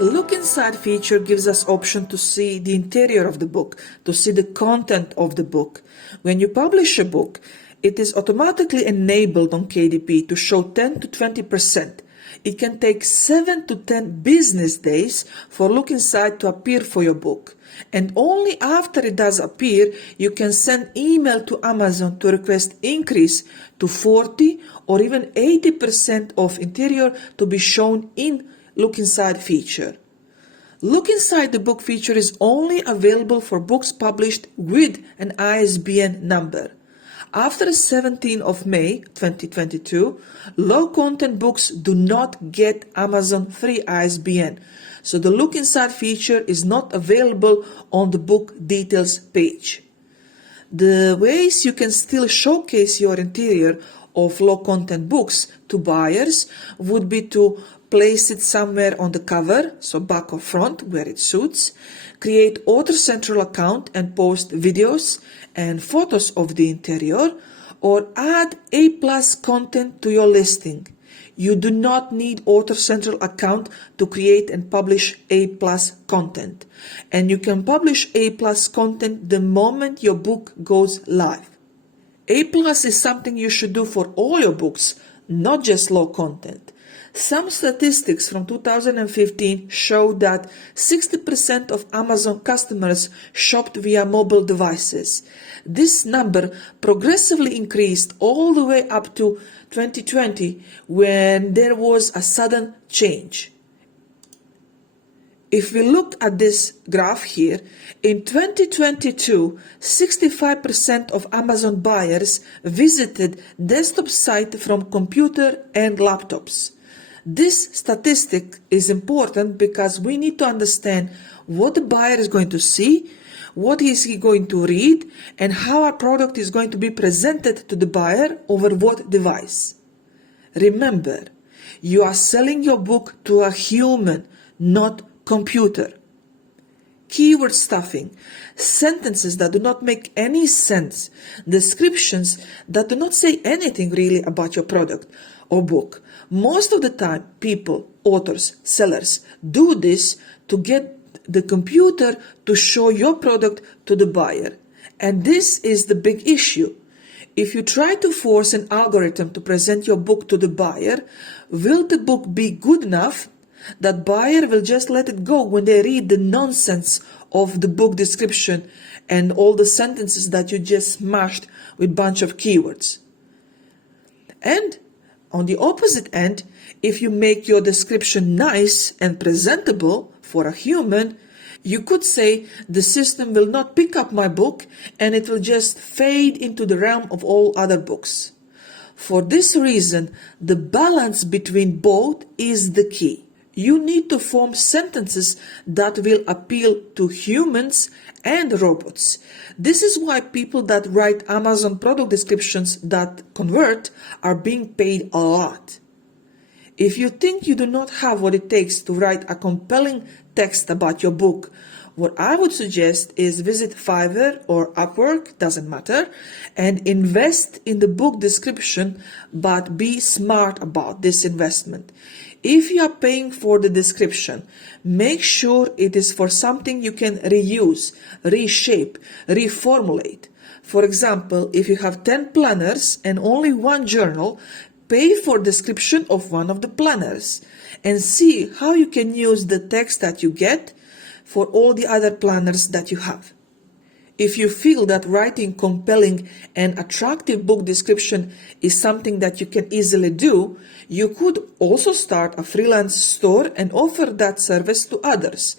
Look Inside feature gives us option to see the interior of the book, to see the content of the book. When you publish a book, it is automatically enabled on KDP to show 10 to 20%. It can take 7 to 10 business days for Look Inside to appear for your book. And only after it does appear, you can send email to Amazon to request increase to 40 or even 80% of interior to be shown in Look Inside feature. Look Inside the book feature is only available for books published with an ISBN number. After 17th of May 2022, low-content books do not get Amazon free ISBN, so the Look Inside feature is not available on the book details page. The ways you can still showcase your interior of low-content books to buyers would be to place it somewhere on the cover, so back or front, where it suits, create Author Central account and post videos and photos of the interior, or add A+ content to your listing. You do not need Author Central account to create and publish A+ content, and you can publish A+ content the moment your book goes live. A+ is something you should do for all your books, not just low content. Some statistics from 2015 show that 60% of Amazon customers shopped via mobile devices. This number progressively increased all the way up to 2020, when there was a sudden change. If we look at this graph here, in 2022, 65% of Amazon buyers visited desktop site from computer and laptops. This statistic is important because we need to understand what the buyer is going to see, what is he going to read, and how our product is going to be presented to the buyer over what device. Remember, you are selling your book to a human, not computer. Keyword stuffing, sentences that do not make any sense, descriptions that do not say anything really about your product or book. Most of the time, people, authors, sellers do this to get the computer to show your product to the buyer. And this is the big issue. If you try to force an algorithm to present your book to the buyer, will the book be good enough that buyer will just let it go when they read the nonsense of the book description and all the sentences that you just smashed with a bunch of keywords? And on the opposite end, if you make your description nice and presentable for a human, you could say the system will not pick up my book and it will just fade into the realm of all other books. For this reason, the balance between both is the key. You need to form sentences that will appeal to humans and robots. This is why people that write Amazon product descriptions that convert are being paid a lot. If you think you do not have what it takes to write a compelling text about your book, what I would suggest is visit Fiverr or Upwork, doesn't matter, and invest in the book description, but be smart about this investment. If you are paying for the description, make sure it is for something you can reuse, reshape, reformulate. For example, if you have 10 planners and only one journal, pay for description of one of the planners and see how you can use the text that you get for all the other planners that you have. If you feel that writing compelling and attractive book description is something that you can easily do, you could also start a freelance store and offer that service to others.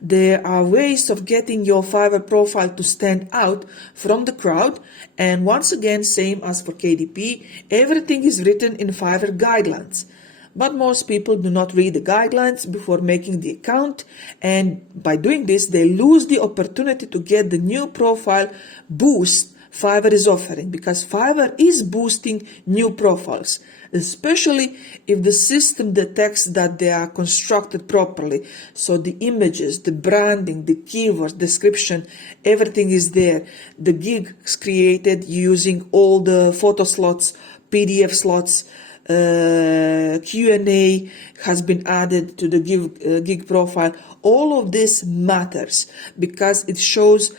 There are ways of getting your Fiverr profile to stand out from the crowd, and once again, same as for KDP, everything is written in Fiverr guidelines. But most people do not read the guidelines before making the account, and by doing this, they lose the opportunity to get the new profile boost Fiverr is offering, because Fiverr is boosting new profiles, especially if the system detects that they are constructed properly. So the images, the branding, the keywords, description, everything is there. The gig is created using all the photo slots, PDF slots, Q&A has been added to the gig profile. All of this matters because it shows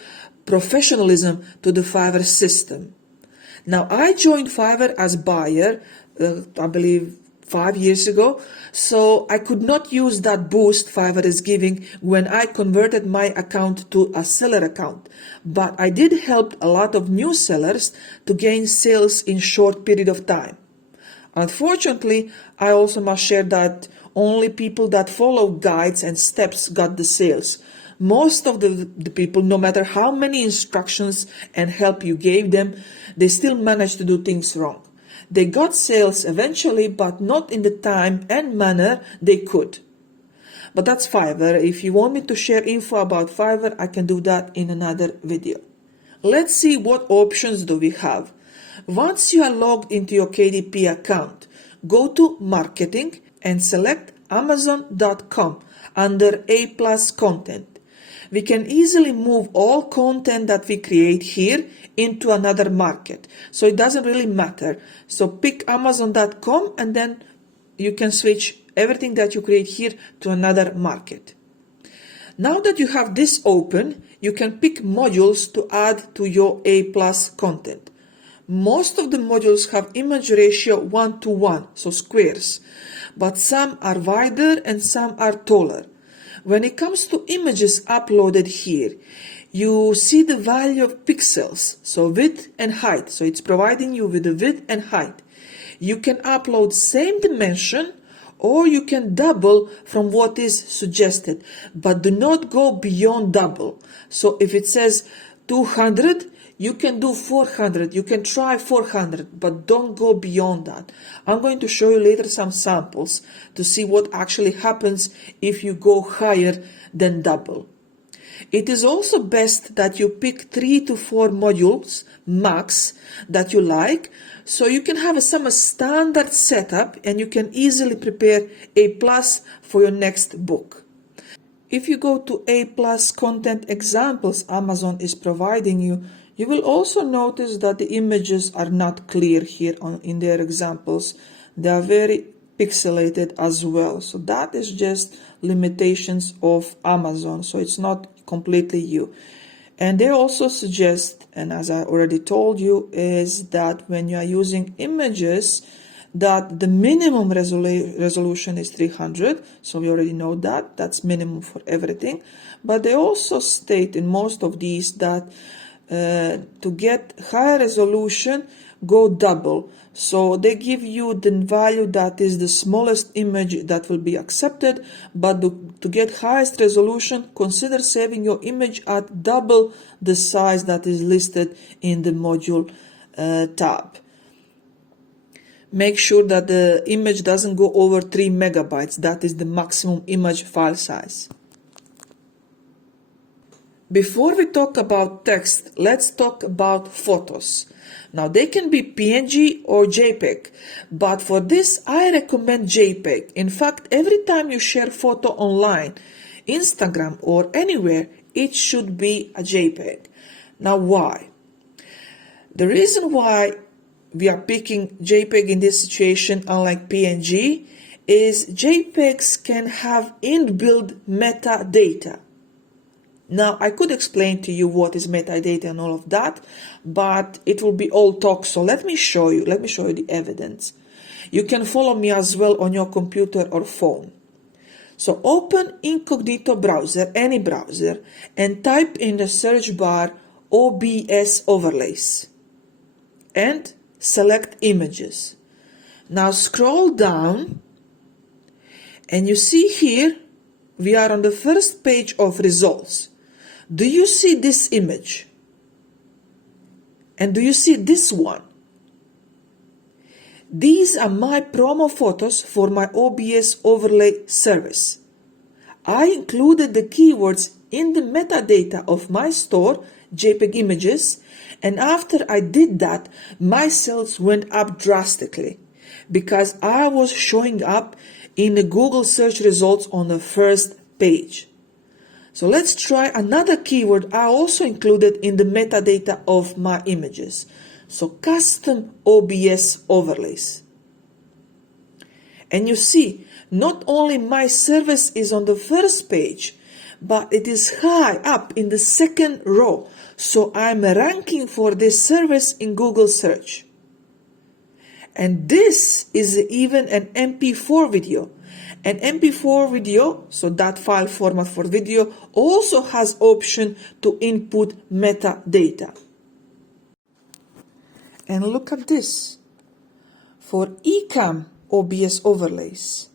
professionalism to the Fiverr system. Now, I joined Fiverr as buyer, I believe 5 years ago, so I could not use that boost Fiverr is giving when I converted my account to a seller account. But I did help a lot of new sellers to gain sales in short period of time. Unfortunately, I also must share that only people that follow guides and steps got the sales. Most of the people, no matter how many instructions and help you gave them, they still managed to do things wrong. They got sales eventually, but not in the time and manner they could. But that's Fiverr. If you want me to share info about Fiverr, I can do that in another video. Let's see what options do we have. Once you are logged into your KDP account, go to Marketing and select Amazon.com under A+CONTENT. We can easily move all content that we create here into another market. So it doesn't really matter. So pick Amazon.com and then you can switch everything that you create here to another market. Now that you have this open, you can pick modules to add to your A+ content. Most of the modules have image ratio 1:1, so squares, but some are wider and some are taller. When it comes to images uploaded here, you see the value of pixels, so width and height. So it's providing you with the width and height. You can upload same dimension or you can double from what is suggested, but do not go beyond double. So if it says 200, you can do 400, you can try 400, but don't go beyond that. I'm going to show you later some samples to see what actually happens if you go higher than double. It is also best that you pick 3 to 4 modules max that you like, so you can have some standard setup and you can easily prepare A+ for your next book. If you go to A+ content examples Amazon is providing you, you will also notice that the images are not clear here in their examples. They are very pixelated as well. So that is just limitations of Amazon. So it's not completely you. And they also suggest, and as I already told you, is that when you are using images, that the minimum resolution is 300. So we already know that. That's minimum for everything. But they also state in most of these that to get higher resolution, go double. So they give you the value that is the smallest image that will be accepted, but to get highest resolution, consider saving your image at double the size that is listed in the module tab. Make sure that the image doesn't go over 3 megabytes. That is the maximum image file size. Before we talk about text, let's talk about photos. Now they can be PNG or JPEG, but for this I recommend JPEG. In fact, every time you share photo online, Instagram or anywhere, it should be a JPEG. Now why? The reason why we are picking JPEG in this situation, unlike PNG, is JPEGs can have inbuilt metadata. Now, I could explain to you what is metadata and all of that, but it will be all talk. So let me show you the evidence. You can follow me as well on your computer or phone. So open incognito browser, any browser, and type in the search bar OBS overlays and select images. Now scroll down and you see here we are on the first page of results. Do you see this image? And do you see this one? These are my promo photos for my OBS overlay service. I included the keywords in the metadata of my store, JPEG images, and after I did that, my sales went up drastically because I was showing up in the Google search results on the first page. So let's try another keyword I also included in the metadata of my images. So custom OBS overlays. And you see, not only my service is on the first page, but it is high up in the second row. So I'm ranking for this service in Google search. And this is even an MP4 video. An MP4 video, so that file format for video, also has option to input metadata. And look at this. For eCam OBS overlays,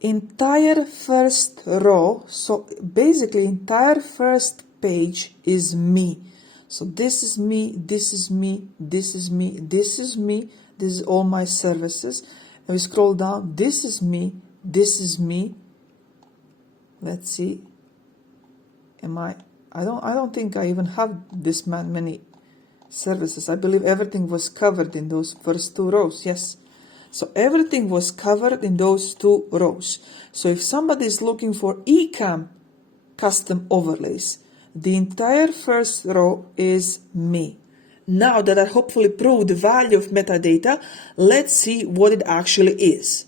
entire first row, so basically entire first page is me. So this is me, this is me, this is me, this is me, this is all my services. And we scroll down, this is me, this is me. Let's see. I don't think I even have this many services. I believe everything was covered in those first two rows. Yes. So everything was covered in those two rows. So if somebody is looking for eCam custom overlays, the entire first row is me. Now that I hopefully proved the value of metadata, let's see what it actually is.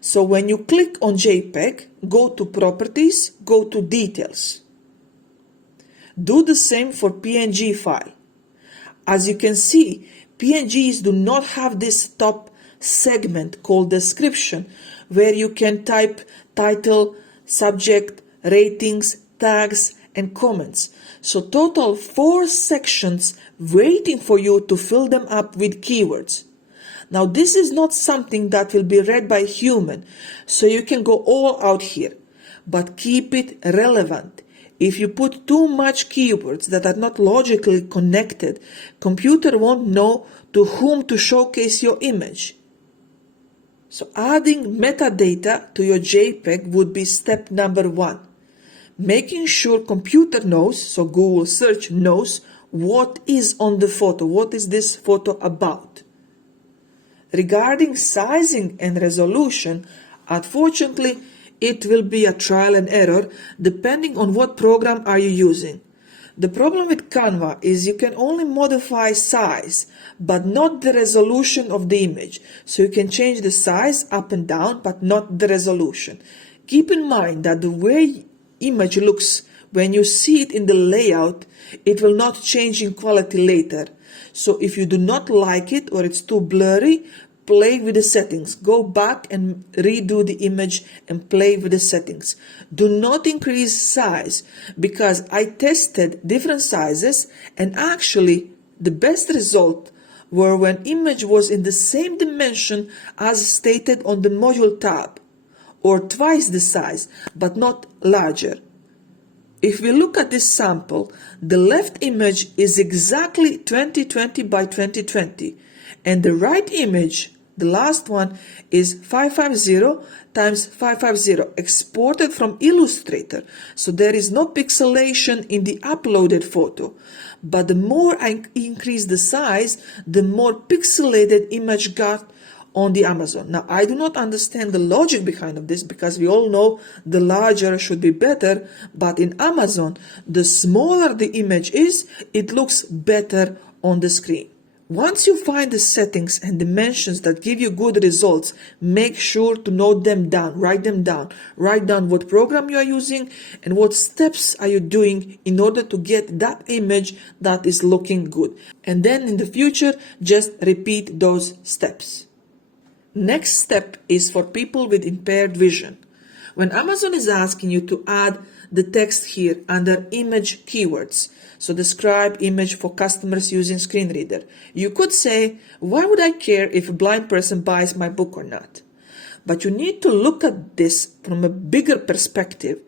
So when you click on JPEG, go to Properties, go to Details. Do the same for PNG file. As you can see, PNGs do not have this top segment called description, where you can type title, subject, ratings, tags, and comments. So total 4 sections waiting for you to fill them up with keywords. Now this is not something that will be read by human, so you can go all out here, but keep it relevant. If you put too much keywords that are not logically connected, computer won't know to whom to showcase your image. So adding metadata to your JPEG would be step number 1. Making sure computer knows, so Google search knows, what is on the photo, what is this photo about. Regarding sizing and resolution, unfortunately, it will be a trial and error depending on what program are you using. The problem with Canva is you can only modify size, but not the resolution of the image. So you can change the size up and down, but not the resolution. Keep in mind that the way image looks when you see it in the layout, it will not change in quality later. So if you do not like it or it's too blurry, play with the settings. Go back and redo the image and play with the settings. Do not increase size, because I tested different sizes and actually the best result were when image was in the same dimension as stated on the module tab, or twice the size, but not larger. If we look at this sample, the left image is exactly 2020 by 2020, and the right image, the last one, is 550 times 550, exported from Illustrator, so there is no pixelation in the uploaded photo. But the more I increase the size, the more pixelated image got on the Amazon. Now, I do not understand the logic behind of this, because we all know the larger should be better, but in Amazon, the smaller the image is, it looks better on the screen. Once you find the settings and dimensions that give you good results, make sure to note them down, write them down. Write down what program you are using and what steps are you doing in order to get that image that is looking good. And then in the future, just repeat those steps. Next step is for people with impaired vision. When Amazon is asking you to add the text here under image keywords, so describe image for customers using screen reader, you could say, why would I care if a blind person buys my book or not? But you need to look at this from a bigger perspective.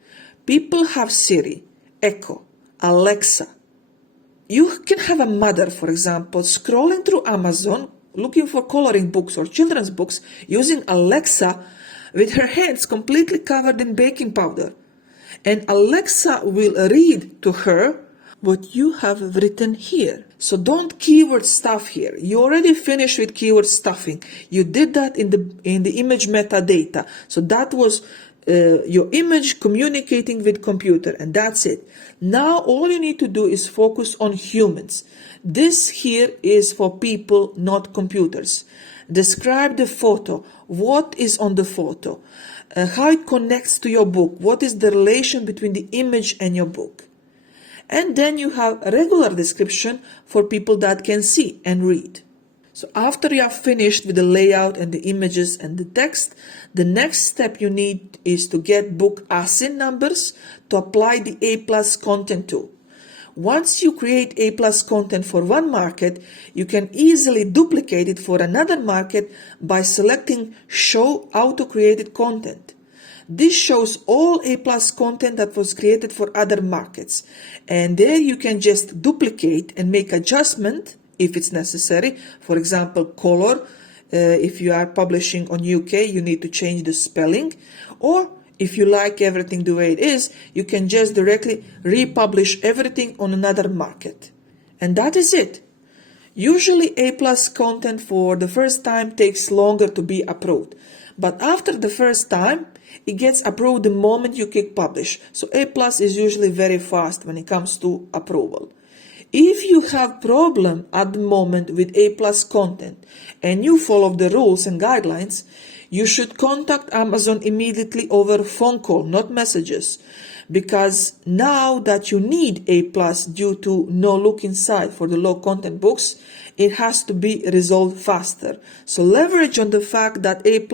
People have Siri, Echo, Alexa. You can have a mother, for example, scrolling through Amazon, looking for coloring books or children's books, using Alexa with her hands completely covered in baking powder. And Alexa will read to her what you have written here. So don't keyword stuff here. You already finished with keyword stuffing. You did that in the image metadata. So that was your image communicating with computer, and that's it. Now all you need to do is focus on humans. This here is for people, not computers. Describe the photo. What is on the photo? How it connects to your book. What is the relation between the image and your book? And then you have a regular description for people that can see and read. So after you have finished with the layout and the images and the text, the next step you need is to get book ASIN numbers to apply the A+ content to. Once you create A+ content for one market, you can easily duplicate it for another market by selecting Show Auto-Created Content. This shows all A+ content that was created for other markets. And there you can just duplicate and make adjustment if it's necessary. For example, color. If you are publishing on UK, you need to change the spelling. Or if you like everything the way it is, you can just directly republish everything on another market. And that is it. Usually A+ content for the first time takes longer to be approved. But after the first time, it gets approved the moment you click publish. So A+ is usually very fast when it comes to approval. If you have problem at the moment with A+ content and you follow the rules and guidelines, you should contact Amazon immediately over phone call, not messages. Because now that you need A+ due to no look inside for the low content books, it has to be resolved faster. So leverage on the fact that A+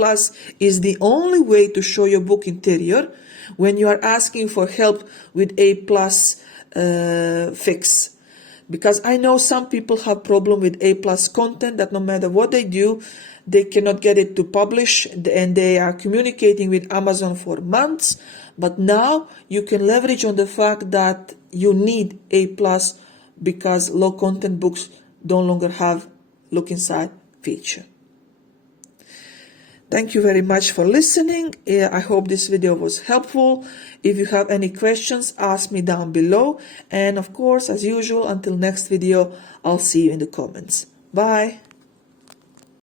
is the only way to show your book interior when you are asking for help with A+ fix. Because I know some people have problem with A+ content that no matter what they do, they cannot get it to publish, and they are communicating with Amazon for months. But now you can leverage on the fact that you need A+ because low content books no longer have look inside feature. Thank you very much for listening. I hope this video was helpful. If you have any questions, ask me down below. And of course, as usual, until next video, I'll see you in the comments. Bye.